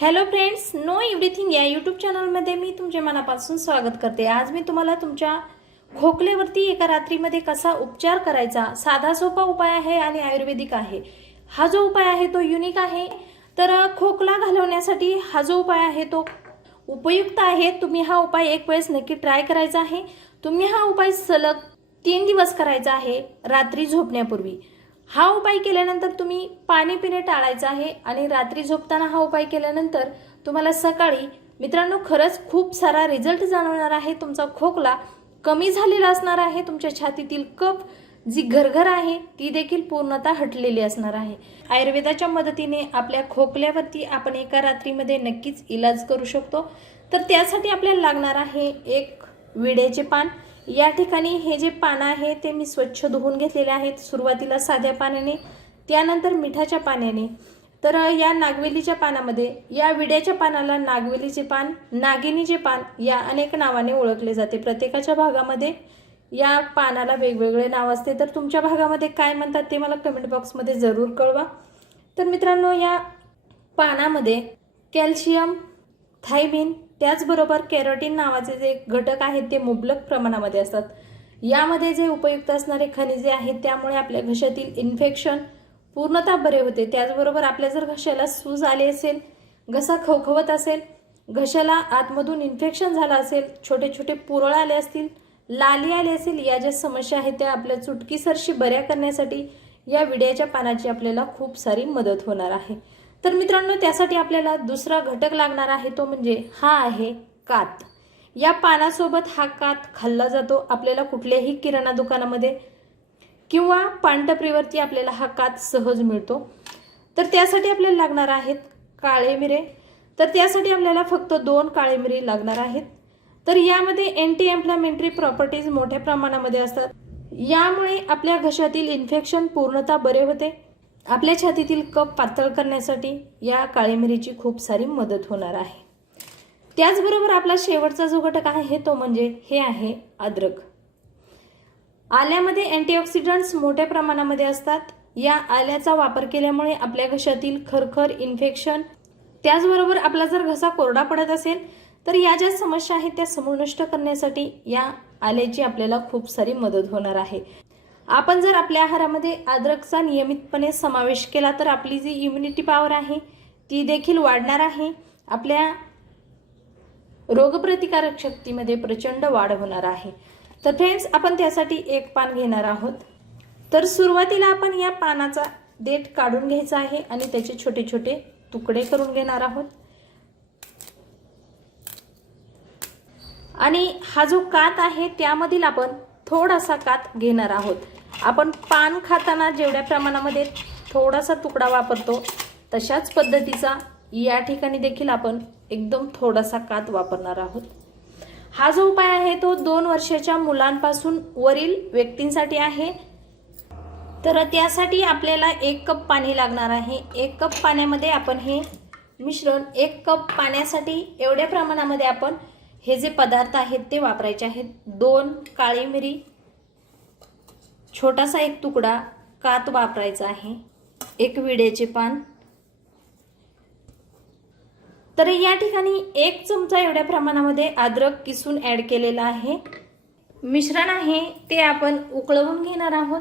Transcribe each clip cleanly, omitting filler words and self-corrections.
Hello friends, know everything या YouTube चॅनलमध्ये मी तुमचे मनापासून स्वागत करते। आज मी तुम्हाला तुमच्या खोकलेवरती एका रात्रीमध्ये कसा उपचार करायचा साधा सोपा उपाय आहे आणि आयुर्वेदिक आहे। हा जो उपाय आहे तो युनिक आहे। तर खोकला घालवण्यासाठी हा जो उपाय आहे तो उपयुक्त आहे। तुम्ही हा उपाय एक वेळेस नक्की ट्राय करायचा आहे। तुम्ही हा उपाय सलग 3 दिवस करायचा आहे रात्री झोपण्यापूर्वी। हा उपाय केल्यानंतर तुम्ही पाणी पिणे टाळायचं आहे आणि रात्री झोपताना हा उपाय केल्यानंतर तुम्हाला सकाळी मित्रांनो खरंच खूप सारा रिझल्ट जाणवणार आहे। तुमचा खोकला कमी झालेला असणार आहे। तुमच्या छातीतील कफ जी घरघर आहे ती देखील पूर्णतः हटलेली असणार आहे। आयुर्वेदाच्या मदतीने आपल्या खोकल्यावरती आपण एका रात्रीमध्ये नक्कीच इलाज करू शकतो। तर त्यासाठी आपल्याला लागणार आहे एक विड्याचे पान। या ठिकाणी हे जे पान आहे ते मी स्वच्छ धुवून घेतलेले आहेत। सुरुवातीला साध्या पाण्याने, त्यानंतर मिठाच्या पाण्याने। तर या नागवेलीच्या पानामध्ये, या विड्याच्या पानाला नागवेलीचे पान, नागिनीचे पान या अनेक नावाने ओळखले जाते। प्रत्येकाच्या भागामध्ये या पानाला वेगवेगळे नाव असते। तर तुमच्या भागामध्ये काय म्हणतात ते मला कमेंट बॉक्समध्ये जरूर कळवा। तर मित्रांनो, या पानामध्ये कॅल्शियम, थायमिन त्याचबरोबर कॅरोटीन नावाचे जे घटक आहेत ते मुबलक प्रमाणामध्ये असतात। यामध्ये जे उपयुक्त असणारे खनिजे आहेत त्यामुळे आपल्या घशातील इन्फेक्शन पूर्णतः बरे होते। त्याचबरोबर आपल्या जर घशाला सूज आली असेल, घसा खवखवत असेल, घशाला आतमधून इन्फेक्शन झालं असेल, छोटे छोटे पुरळ आले असतील, लाली आली असेल, या ज्या समस्या आहेत त्या आपल्या चुटकीसरशी बऱ्या करण्यासाठी या विड्याच्या पानाची आपल्याला खूप सारी मदत होणार आहे। तर मित्रांनो, त्यासाठी आपल्याला दुसरा घटक लागणार आहे तो म्हणजे हा आहे कात। या पानासोबत हा कात खाल्ला जातो। आपल्याला कुठल्याही किराणा दुकानामध्ये किंवा पानटपरीवरती आपल्याला हा कात सहज मिळतो। तर त्यासाठी आपल्याला लागणार आहेत काळे मिरे। तर त्यासाठी आपल्याला फक्त 2 काळे मिरे लागणार आहेत। तर यामध्ये अँटी इन्फ्लेमेटरी प्रॉपर्टीज मोठ्या प्रमाणामध्ये असतात। यामुळे आपल्या घशातील इन्फेक्शन पूर्णतः बरे होते। आपल्या छातीतील कफ पातळ करण्यासाठी या काळी मिरीची खूप सारी मदत होणार आहे। त्याचबरोबर आपला शेवटचा जो घटक आहे तो म्हणजे हे आहे अद्रक। आल्यामध्ये अँटीऑक्सिडंट्स मोठ्या प्रमाणामध्ये असतात। या आल्याचा वापर केल्यामुळे आपल्या घशातील खरखर, इन्फेक्शन, त्याचबरोबर आपला जर घसा कोरडा पडत असेल तर या ज्या समस्या आहेत त्या समूळ नष्ट करण्यासाठी या आल्याची आपल्याला खूप सारी मदत होणार आहे। आपण जर आपल्या आहारामध्ये अद्रकचा नियमितपणे समावेश केला तर आपली जी इम्युनिटी पॉवर आहे ती देखील वाढणार आहे। आपल्या रोगप्रतिकारक शक्तीमध्ये प्रचंड वाढ होणार आहे। तर फ्रेंड्स, आपण त्यासाठी एक पान घेणार आहोत। तर सुरुवातीला आपण या पानाचा देठ काढून घ्यायचा आहे आणि त्याचे छोटे छोटे तुकडे करून घेणार आहोत। आणि हा जो कात आहे त्यामधील आपण थोडासा कात घेणार आहोत। आपण पान खाताना जेवढ्या प्रमाणामध्ये थोडासा तुकडा वापरतो तशाच पद्धतीचा या ठिकाणी देखील आपण एकदम थोडासा कात वापरणार आहोत। हा जो उपाय आहे तो 2 वर्षाच्या मुलांपासून वरील व्यक्तींसाठी आहे। तर त्यासाठी आपल्याला 1 कप पाणी लागणार आहे। 1 कप पाण्यामध्ये आपण हे मिश्रण, 1 कप पाण्यासाठी एवढ्या प्रमाणामध्ये आपण हे जे पदार्थ आहेत ते वापरायचे आहेत। 2 काळी मिरी, छोटासा 1 तुकडा कात वापरायचा आहे, 1 विड्याचे पान। तर या ठिकाणी 1 चमचा एवढ्या प्रमाणामध्ये अद्रक किसून ऍड केलेला आहे। मिश्रण आहे ते आपण उकळवून घेणार आहोत।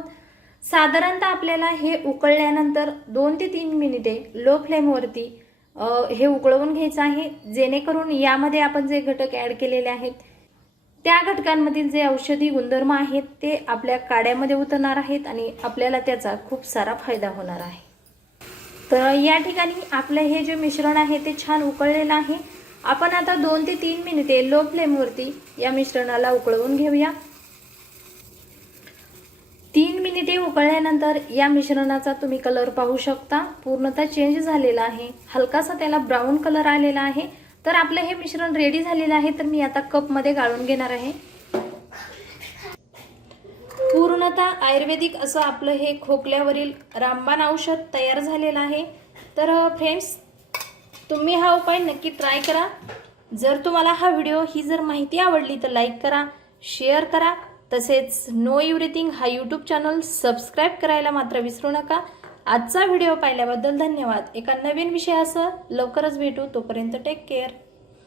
साधारणतः आपल्याला हे उकळल्यानंतर 2 ते 3 मिनिटे लो फ्लेमवरती हे उकळवून घ्यायचं आहे, जेणेकरून यामध्ये आपण जे घटक ऍड केलेले आहेत त्या घटकांमधील जे औषधी गुणधर्म आहेत ते आपल्या काड्यामध्ये उतरणार आहेत आणि आपल्याला त्याचा खूप सारा फायदा होणार आहे। तर या ठिकाणी आपले हे जे मिश्रण आहे ते छान उकळलेलं आहे। आपण आता 2 ते 3 मिनिटे लो फ्लेमवरती या मिश्रणाला उकळवून घेऊया। 3 मिनिटे उकळल्यानंतर या मिश्रणाचा तुम्ही कलर पाहू शकता, पूर्णतः चेंज झालेला आहे। हलकासा त्याला ब्राऊन कलर आलेला आहे। तर आपले हे मिश्रण रेडी झालेले आहे। तर मी आता कप मध्ये गाळून घेणार आहे। पूर्णतः आयुर्वेदिक असं आपलं हे खोकल्यावरील रामबाण औषध तयार झालेलं आहे। तर फ्रेंड्स, तुम्ही हा उपाय नक्की ट्राय करा। जर तुम्हाला हा व्हिडिओ ही जर माहिती आवडली तर लाईक करा, शेअर करा। तसेच नो एव्हरीथिंग हा यूट्यूब चॅनल सबस्क्राईब करायला मात्र विसरू नका। आजचा व्हिडिओ पाहिल्याबद्दल धन्यवाद. एका नवीन विषयासह लवकरच भेटू. तोपर्यंत टेक केअर.